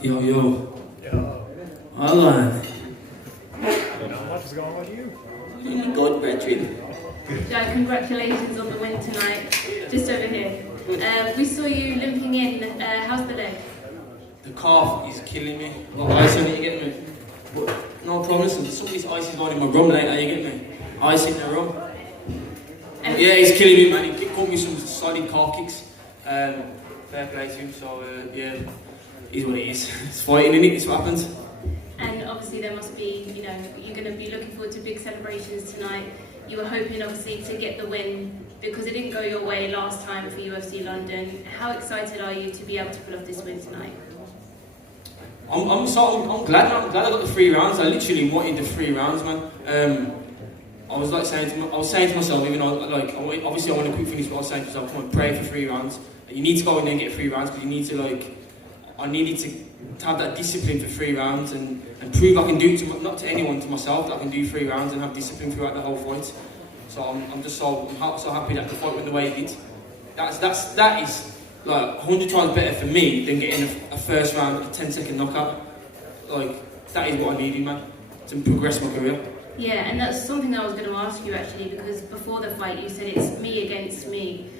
Yo, yo. Yo. Alan. What's going on with you? Doing good, Brethren. Jack, congratulations on the win tonight. Just over here. We saw you limping in. How's the leg? The calf is killing me. Got ice on it, you get me? But no problem, some of this ice is going in my rum later, you get me? Ice in the rum. But yeah, he's killing me, man. He caught me some solid calf kicks. Fair play to him, so yeah, it is what it is. It's fighting, innit? It's what happens. And obviously there must be, you're going to be looking forward to big celebrations tonight. You were hoping obviously to get the win because it didn't go your way last time for UFC London. How excited are you to be able to pull off this win tonight? I'm glad I got the 3 rounds. I literally wanted the 3 rounds, man. I was saying to myself, even though obviously I want a quick finish, but I was saying to myself, come on, pray for 3 rounds. You need to go in there and get 3 rounds because you need to I needed to have that discipline for 3 rounds and prove I can do it to, not to anyone, to myself, that I can do 3 rounds and have discipline throughout the whole fight. So I'm just so happy that the fight went the way it did. That is like 100 times better for me than getting a first round, a 10-second knockout. Like, that is what I needed, man, to progress my career. Yeah, and that's something I was going to ask you actually, because before the fight you said it's me against me.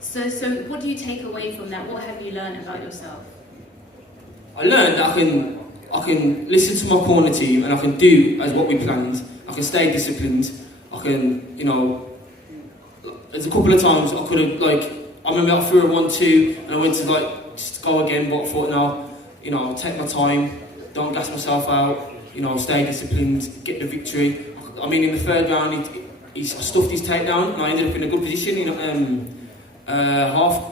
So what do you take away from that? What have you learned about yourself? I learned that I can listen to my corner team and I can do as what we planned. I can stay disciplined. I can, there's a couple of times I could have, I remember I threw a 1-2 and I went to just go again, but I thought I'll take my time, don't gas myself out, stay disciplined, get the victory. I mean, in the 3rd round, he stuffed his takedown and I ended up in a good position, half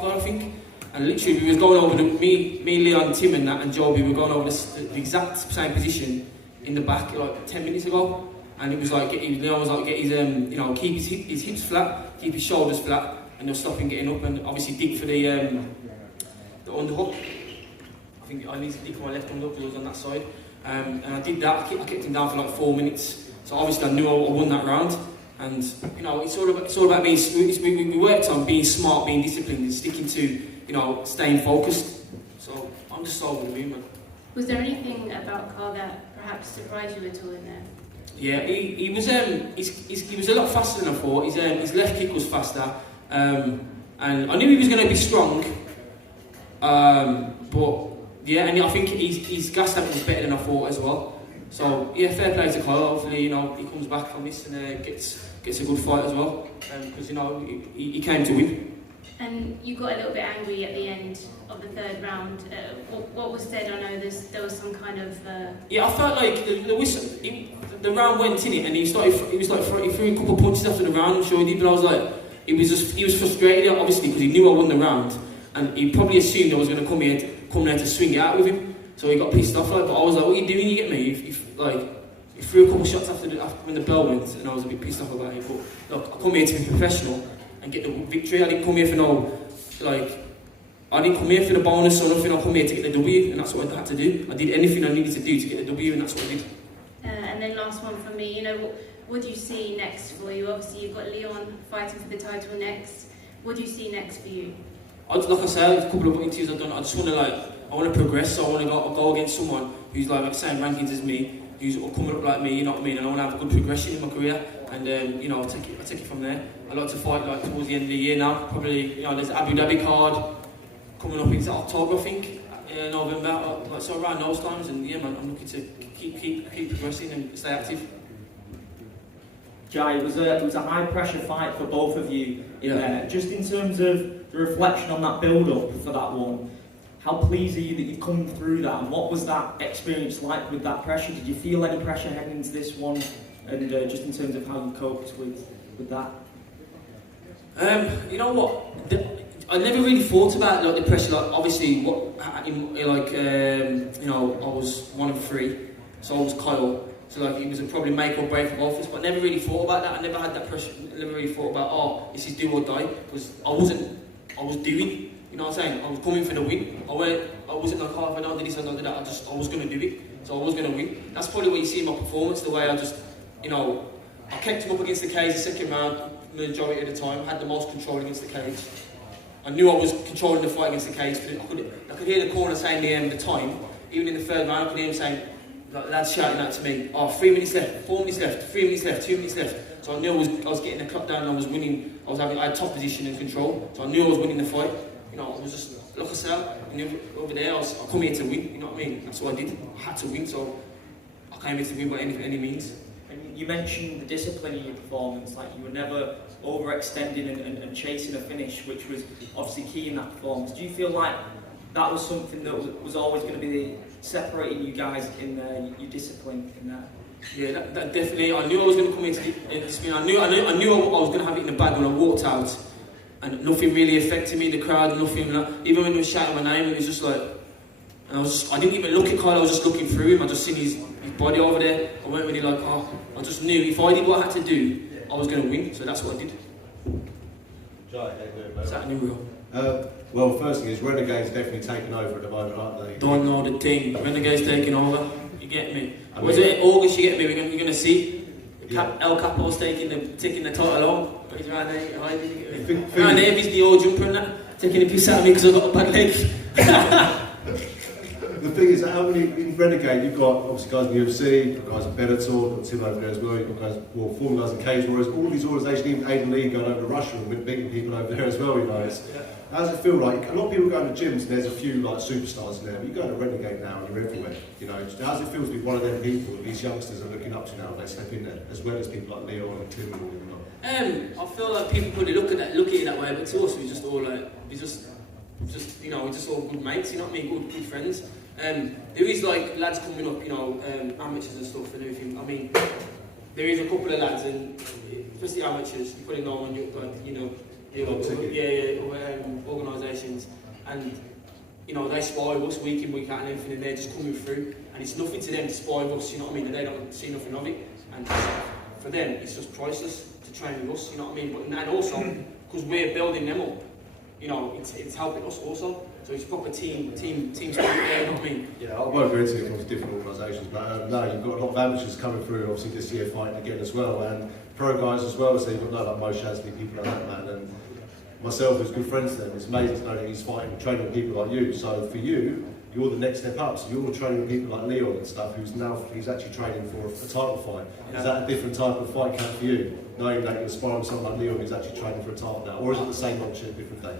guard, I think. And literally, we was going over me, Leon, Tim, and Joby were going over the exact same position in the back 10 minutes ago. And it was Leon was get his keep his hips flat, keep his shoulders flat, and they'll stop him getting up and obviously dig for the underhook. I think I need to dig for my left underhook because I was on that side. And I did that. I kept him down for 4 minutes. So obviously I knew I won that round. And it's all about being. We worked on being smart, being disciplined, and sticking to staying focused. So I'm just so over the moon, man. Was there anything about Carl that perhaps surprised you at all in there? Yeah, he was he was a lot faster than I thought. His left kick was faster, and I knew he was going to be strong. But yeah, and I think his gas tank was better than I thought as well. So yeah, fair play to Kyle. Hopefully, he comes back from this and gets a good fight as well. Because he came to win. And you got a little bit angry at the end of the 3rd round. What was said? I know there was some kind of. Yeah, I felt like the whistle. The round went in it, and he threw a couple of punches after the round. I'm sure he did, but I was like, he was frustrated, obviously, because he knew I won the round, and he probably assumed I was going to come there to swing it out with him. So he got pissed off, but I was like, what are you doing, you get me? He threw a couple of shots after when the bell went, and I was a bit pissed off about it. But look, I come here to be professional and get the victory. I didn't come here for I didn't come here for the bonus or nothing. I come here to get the W, and that's what I had to do. I did anything I needed to do to get the W, and that's what I did. And then last one from me, what do you see next for you? Obviously, you've got Leon fighting for the title next. What do you see next for you? Like I said, a couple of interviews I've done, I just want to progress. So I want to go against someone who's the same rankings as me, who's coming up like me, you know what I mean? And I want to have a good progression in my career, and I'll take it from there. I'd like to fight towards the end of the year now. Probably, there's Abu Dhabi card coming up in October, I think, November, so around those times. And yeah, man, I'm looking to keep progressing and stay active. Jai, it was a high pressure fight for both of you in there. Just in terms of the reflection on that build up for that one, how pleased are you that you've come through that, and what was that experience like with that pressure? Did you feel any pressure heading into this one, and just in terms of how you coped with that? You know what? I never really thought about the pressure. Obviously, I was 1 of 3, so I was Kyle. So it was probably make or break for both of us. But I never really thought about that. I never had that pressure. I never really thought about this is do or die, because I was doing. You know what I'm saying? I was coming for the win. I wasn't if I don't do this, I don't do that. I was going to do it. So I was going to win. That's probably what you see in my performance. The way I just, I kept him up against the cage the second round. Majority of the time, had the most control against the cage. I knew I was controlling the fight against the cage. I could hear the corner saying the time. Even in the third round, I could hear him saying, like, lads shouting out to me, 3 minutes left, 4 minutes left, 3 minutes left, 2 minutes left. So I knew I was getting the clock down and I was winning. I had top position and control. So I knew I was winning the fight. You know, I was just, like I said, over there, I come here to win, you know what I mean? That's what I did. I had to win, so I came here to win by any means. And you mentioned the discipline in your performance, like you were never overextending and chasing a finish, which was obviously key in that performance. Do you feel like that was something that was always going to be separating you guys in your discipline in that? Yeah, that definitely. I knew I was going to come into this. I knew I was going to have it in the bag when I walked out, and nothing really affected me. The crowd, nothing. Even when they were shouting my name, it was just like, I didn't even look at Kyle. I was just looking through him. I just seen his body over there. I weren't really like, I just knew if I did what I had to do, I was going to win. So that's what I did. Is that new real? Well, first thing is Renegade's definitely taken over at the moment, aren't they? Don't know the thing. Renegade's taking over. You get me? Was it August? You get me? We're going to see El Capo's taking the title on. He's right there hiding. Right there, he's the old jumper and that, taking a piss out of me because I've got a bad leg. The thing is that how many in Renegade you've got obviously guys in the UFC, you've got guys in Bellator, you've got Tim over there as well, you've got guys, former guys in Cage Warriors, all these organisations, even Aiden Lee going over to Russia and beating people over there as well, you know. How does it feel like? A lot of people go to gyms and there's a few like superstars in there, but you go to Renegade now and you're everywhere, you know. How does it feel to be one of them people that these youngsters are looking up to now when they step in there, as well as people like Leon and Tim and all of them? I feel like people probably look at it that way, but to us we're just all like, we're just you know, we're just all good mates, you know what I mean, good friends. There is like lads coming up, you know, amateurs and stuff and everything. I mean, there is a couple of lads, and especially amateurs, you probably know when you're like, you know, organisations, and you know they spy us week in week out and everything, and they're just coming through, and it's nothing to them to spy us, you know what I mean? And they don't see nothing of it, and for them it's just priceless to train with us, you know what I mean? But and also because we're building them up, you know, it's helping us also. So it's a proper team spirit there, you know what I mean? Yeah, I won't go into it from different organisations, but no, you've got a lot of amateurs coming through, obviously this year fighting again as well, and pro guys as well, so you've got like Mo Shasley, people like that, man, and myself who's good friends to them. It's amazing to know that he's fighting, training with people like you. So for you, you're the next step up, so you're training with people like Leon and stuff, he's actually training for a title fight. Yeah. Is that a different type of fight camp for you, knowing that you're aspiring with someone like Leon who's actually training for a title now, or is it the same option, different day?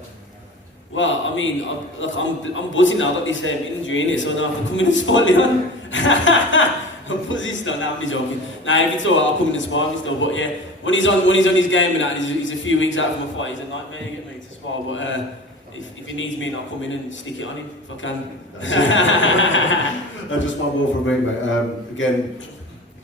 Well, I mean, I'm buzzing now. I got this injury in it, so now I can come in and spar Leon. I'm buzzing still. Now I'm joking. Now if it's alright, I'll come in and spar him still. But yeah, when he's on his game and that, he's a few weeks out from a fight. He's a nightmare to get me to spar. But if he needs me, I'll come in and stick it on him if I can. Just one more from me, mate. Again,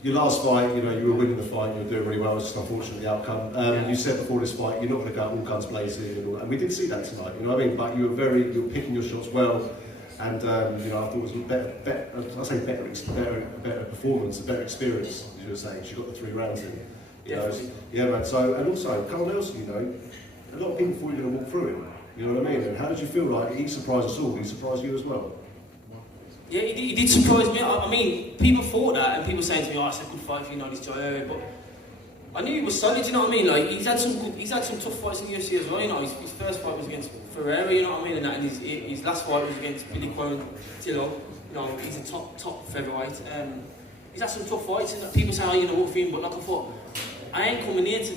your last fight, you know, you were winning the fight, you were doing really well. It's just unfortunate the outcome. You said before this fight, you're not going to go all guns blazing and all that. And we did see that tonight. You know what I mean? But you were picking your shots well. And you know, I thought it was a better performance, a better experience, as you were saying. She got the 3 rounds in. You know, yeah, man. So, and also, Carl Nelson, you know, a lot of people thought you were going to walk through him. You know what I mean? And how did you feel like he surprised us all? Did he surprise you as well? Yeah, he did surprise me. I mean, people thought that, and people saying to me, "Oh, it's a good fight for you, know, this Joe." But I knew he was solid. You know what I mean? Like he's had some tough fights in the UFC as well. You know, his first fight was against Ferreira. You know what I mean? And that, and his last fight was against Billy Quarantillo. You know, he's a top featherweight. He's had some tough fights, and people say, "Oh, you know, what for him?" But like I thought, I ain't coming here to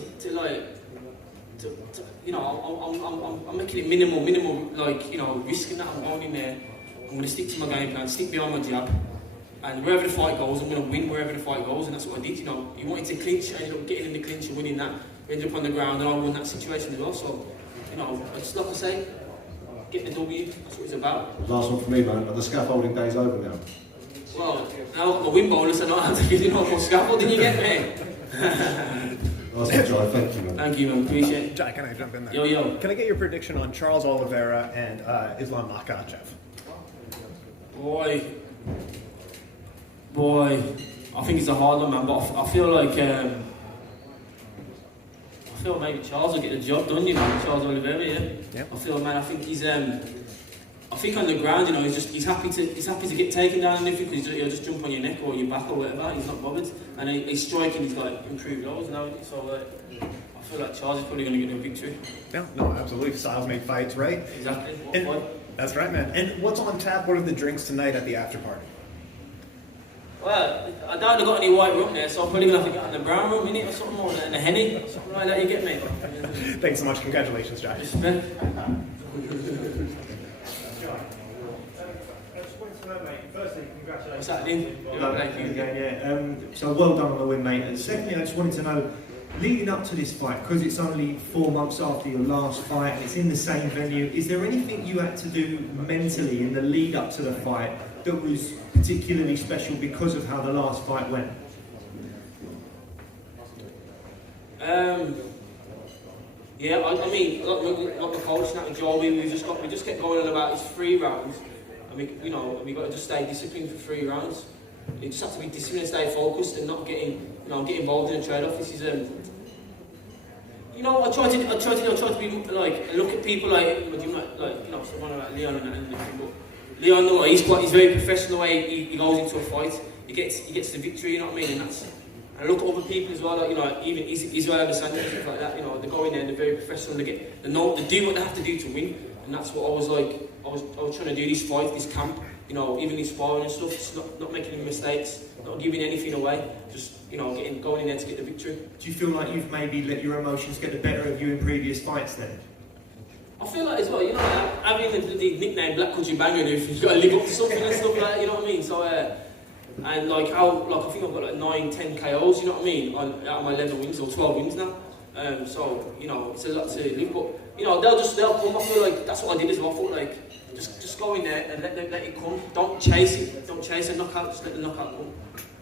you know, I'm making it minimal, like, you know, risking that. I'm going in there. I'm going to stick to my game plan, stick behind my jab, and wherever the fight goes, I'm going to win wherever the fight goes, and that's what I did. You know, you wanted to clinch, I ended up getting in the clinch and winning that. We ended up on the ground, and I won that situation as well. So, you know, just like I say, get the W. That's what it's about. Last one for me, man. Are the scaffolding days over now? Well, now I've got my win bonus, and I have to give you no more scaffolding. You get me? Last one, Joe. Thank you, man. Thank you, man. Appreciate it. Jai, can I jump in there? Yo. Can I get your prediction on Charles Oliveira and Islam Makhachev? Boy, I think it's a hard one, man. But I feel like maybe Charles will get the job done. You know, Charles Oliveira. Yeah. Yep. I feel, man. I think he's I think on the ground, you know, he's happy to get taken down and everything because he'll just jump on your neck or your back or whatever. He's not bothered, and he's striking. He's like improved loads now. So I feel like Charles is probably going to get a victory. Yeah, no, absolutely. Styles make fights, right? Exactly. And, that's right, man. And what's on tap? What are the drinks tonight at the after party? Well, I doubt they've got any white rum there, so I'm probably going to have to get on the brown rum, innit, or something, or the Henny, something like that, you get me? Thanks so much. Congratulations, Josh. Respect. Firstly, congratulations. What's that, Dean? So well done on the win, mate. And secondly, I just wanted to know, leading up to this fight, because it's only 4 months after your last fight and it's in the same venue, is there anything you had to do mentally in the lead up to the fight that was particularly special because of how the last fight went? Yeah, I mean, like the coach, that with Joey, we just kept going on about his 3 rounds. I mean, you know, we got to just stay disciplined for 3 rounds. You just have to be disciplined and stay focused and not get involved in a trade-off. This is you know, I try to be like look at people like someone like Leon and everything. But Leon, he's very professional the way he goes into a fight. He gets the victory. You know what I mean? And look at other people as well. Like, you know, even Israel Adesanya and stuff like that. You know, they go in there and they're very professional. They do what they have to do to win. And that's what I was like. I was trying to do this fight, this camp. You know, even in sparring and stuff, just not making any mistakes, not giving anything away, just, you know, going in there to get the victory. Do you feel like you've maybe let your emotions get the better of you in previous fights then? I feel like as well, you know, having the nickname Black Country Banger, you've got to live up to something and stuff like that, you know what I mean? So, and like I think I've got like 9-10 KOs, you know what I mean, out of my 11 wins or 12 wins now. So, you know, it's a lot to live, but, you know, they'll come. I feel like that's what I did as well. I thought like, just go in there and let it come. Don't chase it. Don't chase a knockout. Just let the knockout come.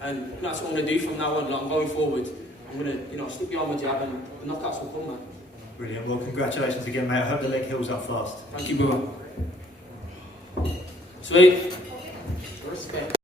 And that's what I'm going to do from now on. Like, I'm going forward. I'm going to, you know, stick behind my jab and the knockouts will come, man. Brilliant. Well, congratulations again, mate. I hope the leg heals up fast. Thank you, brother. Sweet. Respect.